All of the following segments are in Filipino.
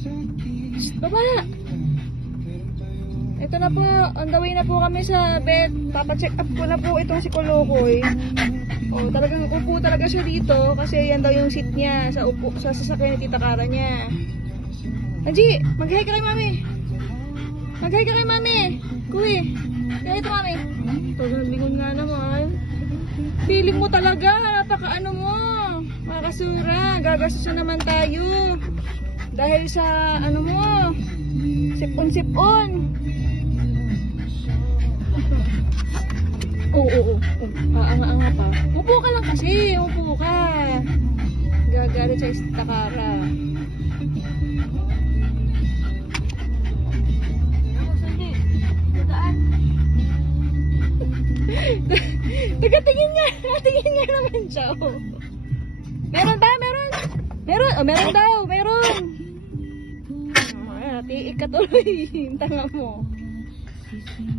Shh, baba! Ito na po, on the way na po kami sa vet. Papacheck up ko na po itong si Kolokoy. Oh, talagang upo talaga siya dito kasi yan daw yung seat niya sa upo sa sasakyan ni Tita Cara niya. Angie, mag-hi ka kay Mami. Mag-hi ka kay Mami. Kuy. Kaya ito Mami. Lingon nga naman. Feeling mo talaga, napaka-ano mo. Makakasura, gagastusan naman tayo. Dahil sa ano mo, sipon-sipon. Oo. Anga-anga pa. Upo ka lang kasi, upo ka. Gagalit sa Tita Cara. Tingin nga naman siya. Oh. Meron ba? Meron? Oh, meron daw, meron. Tiik ka tuloy. Tanga mo.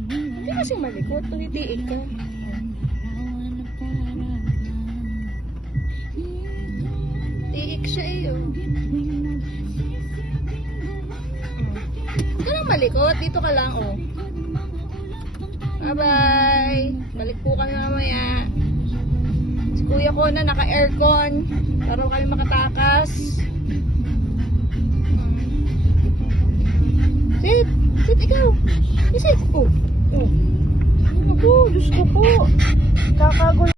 Hindi kasi malikot. Tiik ka. Tiik siya eh. Oh. Huwag ka lang malikot. Dito ka lang. Oh. Bye-bye. Balik po kami mamaya. Si kuya ko na naka-aircon. Para kami makatakas. Sit ikaw. Sit. Oh. Diyos ko po. Kakagulo.